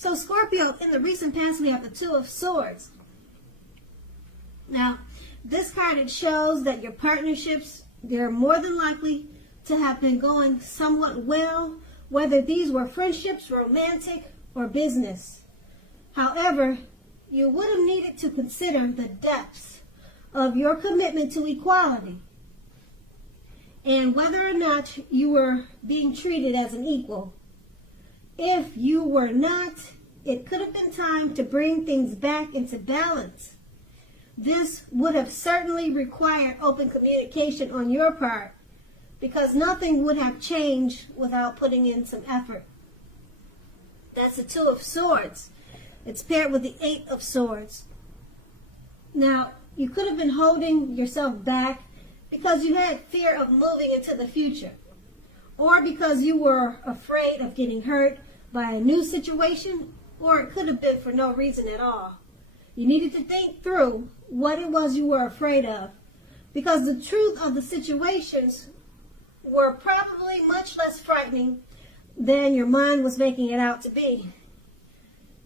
So Scorpio, in the recent past, we have the Two of Swords. Now, this card, it shows that your partnerships, they're more than likely to have been going somewhat well, whether these were friendships, romantic, or business. However, you would have needed to consider the depths of your commitment to equality and whether or not you were being treated as an equal. If you were not, it could have been time to bring things back into balance. This would have certainly required open communication on your part, because nothing would have changed without putting in some effort. That's the Two of Swords. It's paired with the Eight of Swords. Now, you could have been holding yourself back because you had fear of moving into the future, or because you were afraid of getting hurt by a new situation, or it could have been for no reason at all. You needed to think through what it was you were afraid of, because the truth of the situations were probably much less frightening than your mind was making it out to be.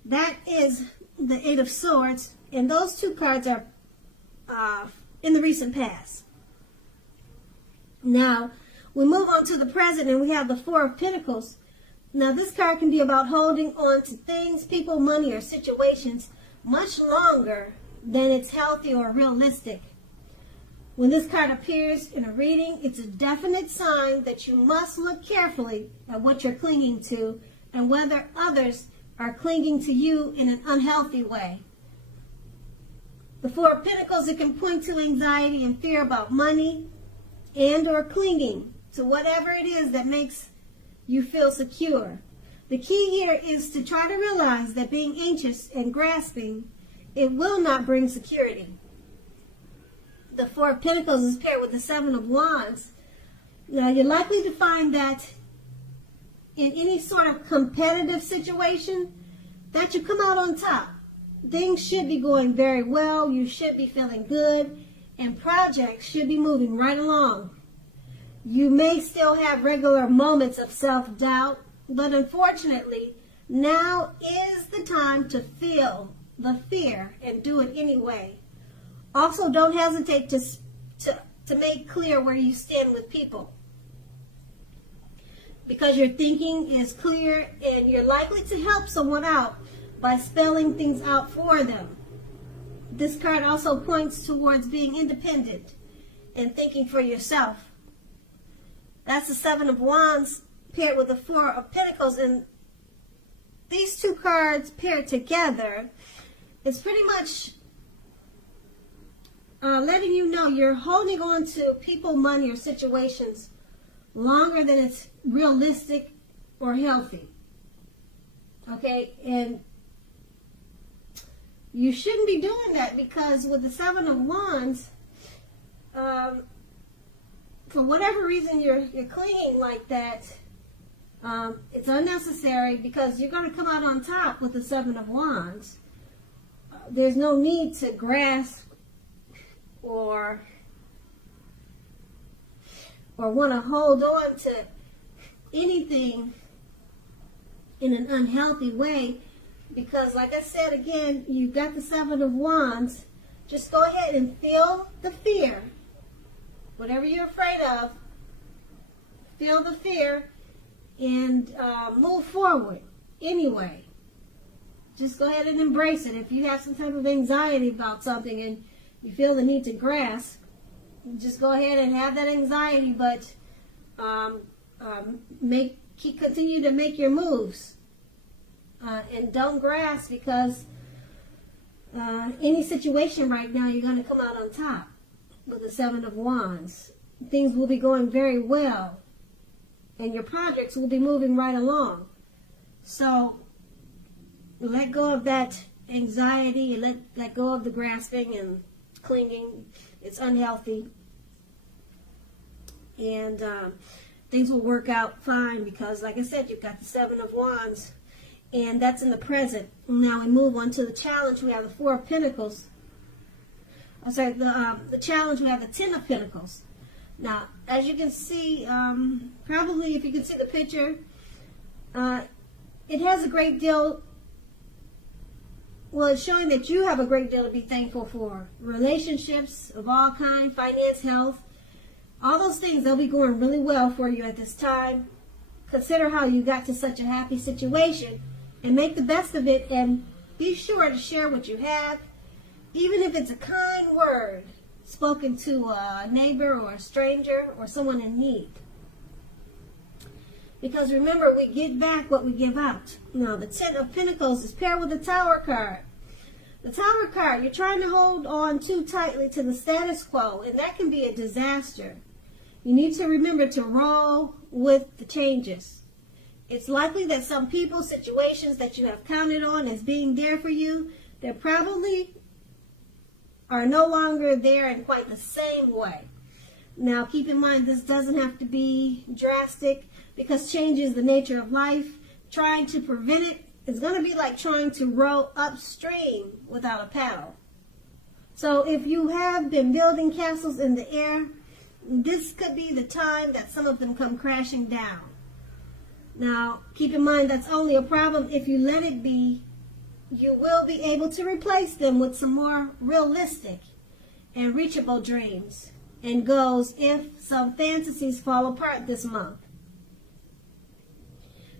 That is the Eight of Swords, and those two cards are in the recent past. Now, we move on to the present, and we have the Four of Pentacles. Now, this card can be about holding on to things, people, money, or situations much longer than it's healthy or realistic. When this card appears in a reading, it's a definite sign that you must look carefully at what you're clinging to and whether others are clinging to you in an unhealthy way. The Four of Pentacles, it can point to anxiety and fear about money and or clinging to whatever it is that makes you feel secure. The key here is to try to realize that being anxious and grasping, it will not bring security. The Four of Pentacles is paired with the Seven of Wands. Now, you're likely to find that in any sort of competitive situation, that you come out on top. Things should be going very well. You should be feeling good, and projects should be moving right along. You may still have regular moments of self-doubt, but unfortunately, now is the time to feel the fear and do it anyway. Also, don't hesitate to make clear where you stand with people, because your thinking is clear and you're likely to help someone out by spelling things out for them. This card also points towards being independent and thinking for yourself. That's the Seven of Wands paired with the Four of Pentacles, and these two cards paired together, it's pretty much letting you know you're holding on to people, money, or situations longer than it's realistic or healthy. Okay, and you shouldn't be doing that, because with the Seven of Wands, for whatever reason you're clinging like that, it's unnecessary, because you're going to come out on top with the Seven of Wands. There's no need to grasp or want to hold on to anything in an unhealthy way, because like I said again, you got the Seven of Wands. Just go ahead and feel the fear. Whatever you're afraid of, feel the fear and move forward anyway. Just go ahead and embrace it. If you have some type of anxiety about something and you feel the need to grasp, just go ahead and have that anxiety, but continue to make your moves. And don't grasp, because any situation right now, you're going to come out on top with the Seven of Wands. Things will be going very well, and your projects will be moving right along. So let go of that anxiety, let go of the grasping and clinging. It's unhealthy, and things will work out fine, because like I said, you've got the Seven of Wands, and that's in the present. Now we move on to the challenge. We have the Four of Pentacles. I'm sorry, the challenge, we have the Ten of Pentacles. Now, as you can see, probably if you can see the picture, it has a great deal Well, it's showing that you have a great deal to be thankful for. Relationships of all kinds, finance, health, all those things, they'll be going really well for you at this time. Consider how you got to such a happy situation and make the best of it, and be sure to share what you have, even if it's a kind word spoken to a neighbor or a stranger or someone in need. Because remember, we get back what we give out. Now, the Ten of Pentacles is paired with the Tower card. The Tower card, you're trying to hold on too tightly to the status quo, and that can be a disaster. You need to remember to roll with the changes. It's likely that some people, situations that you have counted on as being there for you, they probably are no longer there in quite the same way. Now, keep in mind, this doesn't have to be drastic, because change is the nature of life. Trying to prevent it is going to be like trying to row upstream without a paddle. So if you have been building castles in the air, this could be the time that some of them come crashing down. Now, keep in mind, that's only a problem if you let it be. You will be able to replace them with some more realistic and reachable dreams and goals if some fantasies fall apart this month.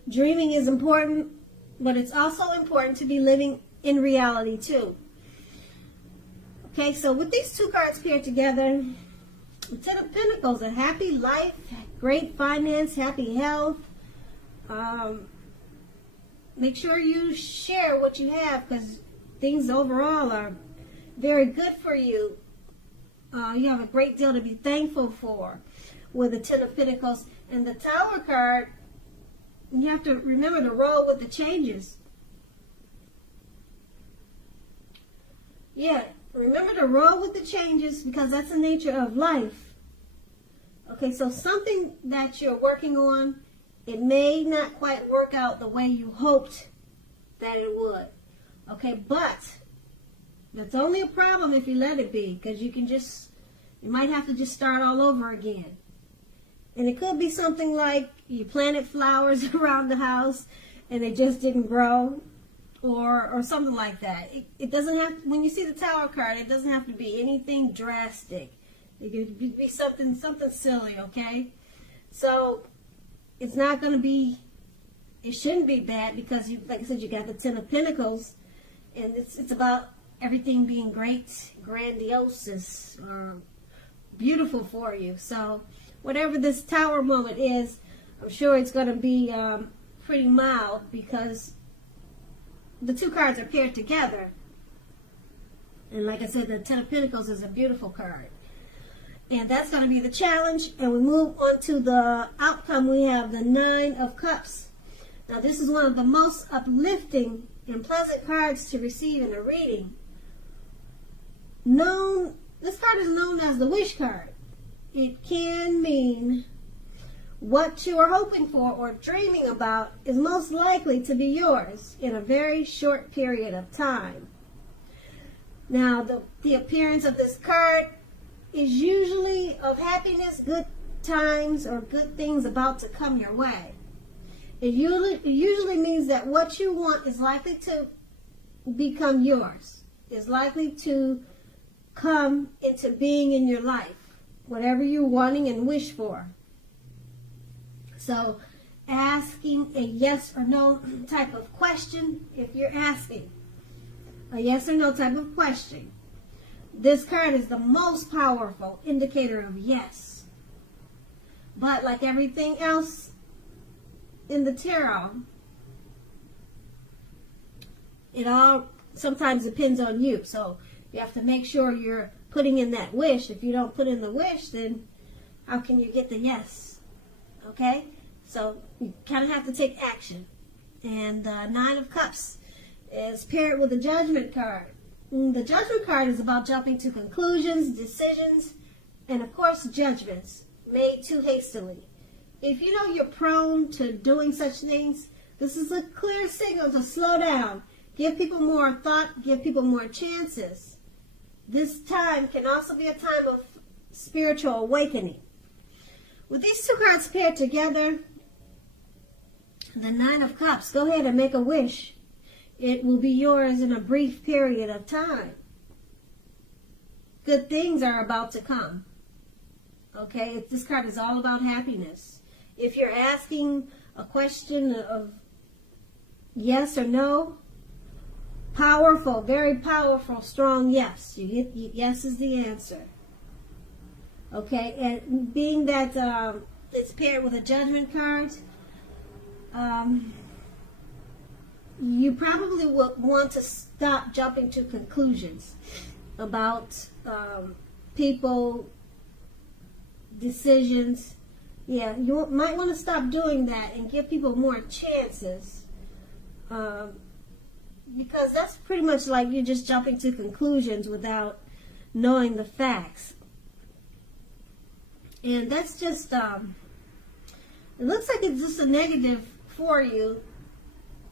Dreaming is important, but it's also important to be living in reality too. Okay, so with these two cards paired together, the Ten of Pentacles, a happy life, great finance, happy health. Make sure you share what you have, because things overall are very good for you. You have a great deal to be thankful for with the Ten of Pentacles. And the Tower card, you have to remember to roll with the changes. Yeah, remember to roll with the changes, because that's the nature of life. Okay, so something that you're working on, it may not quite work out the way you hoped that it would. Okay, but that's only a problem if you let it be, because you might have to just start all over again. And it could be something like you planted flowers around the house and they just didn't grow, or something like that. It doesn't have to, when you see the Tower card, it doesn't have to be anything drastic. It could be something silly, okay? So it's not going to be, it shouldn't be bad, because you, like I said, you got the Ten of Pentacles, and it's about everything being great, grandiose, or beautiful for you. So whatever this Tower moment is, I'm sure it's going to be pretty mild, because the two cards are paired together. And like I said, the Ten of Pentacles is a beautiful card. And that's going to be the challenge. And we move on to the outcome. We have the Nine of Cups. Now, this is one of the most uplifting and pleasant cards to receive in a reading. This card is known as the Wish card. It can mean what you are hoping for or dreaming about is most likely to be yours in a very short period of time. Now, the appearance of this card is usually of happiness, good times, or good things about to come your way. It usually means that what you want is likely to become yours, is likely to come into being in your life, whatever you're wanting and wish for. So asking a yes or no type of question, if you're asking a yes or no type of question, this card is the most powerful indicator of yes. But like everything else in the tarot, it all sometimes depends on you. So you have to make sure you're putting in that wish. If you don't put in the wish, then how can you get the yes? Okay? So you kind of have to take action. And Nine of Cups is paired with the Judgment card. The Judgment card is about jumping to conclusions, decisions, and of course judgments made too hastily. If you know you're prone to doing such things, this is a clear signal to slow down. Give people more thought, give people more chances. This time can also be a time of spiritual awakening. With these two cards paired together, the Nine of Cups, go ahead and make a wish. It will be yours in a brief period of time. Good things are about to come. Okay, this card is all about happiness. If you're asking a question of yes or no, powerful, very powerful, strong yes. You hit yes is the answer. Okay, and being that it's paired with a judgment card, you probably will want to stop jumping to conclusions about people, decisions. Yeah, you might want to stop doing that and give people more chances. Because that's pretty much like you're just jumping to conclusions without knowing the facts. And that's just, it looks like it's just a negative for you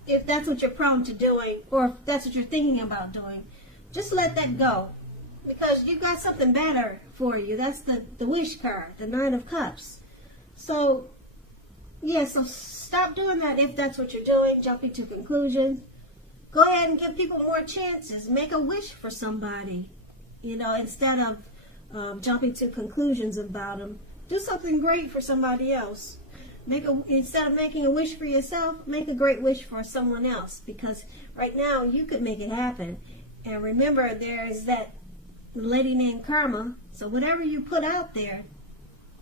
if that's what you're prone to doing, or if that's what you're thinking about doing. Just let that go, because you got something better for you. That's the wish card, the Nine of Cups. So, yeah, so stop doing that if that's what you're doing, jumping to conclusions. Go ahead and give people more chances. Make a wish for somebody, instead of jumping to conclusions about them. Do something great for somebody else. Instead of making a wish for yourself, make a great wish for someone else, because right now you could make it happen. And remember, there's that lady named Karma. So whatever you put out there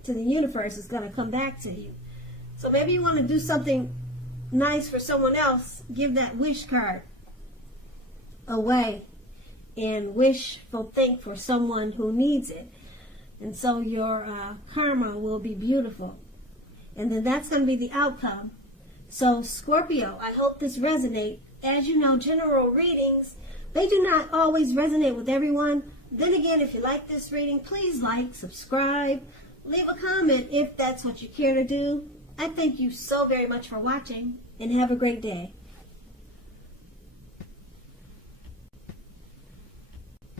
to the universe is going to come back to you. So maybe you want to do something nice for someone else. Give that wish card away and think for someone who needs it. And so your karma will be beautiful. And then that's going to be the outcome. So Scorpio, I hope this resonates. As you know, general readings, they do not always resonate with everyone. Then again, if you like this reading, please like, subscribe, leave a comment if that's what you care to do. I thank you so very much for watching, and have a great day.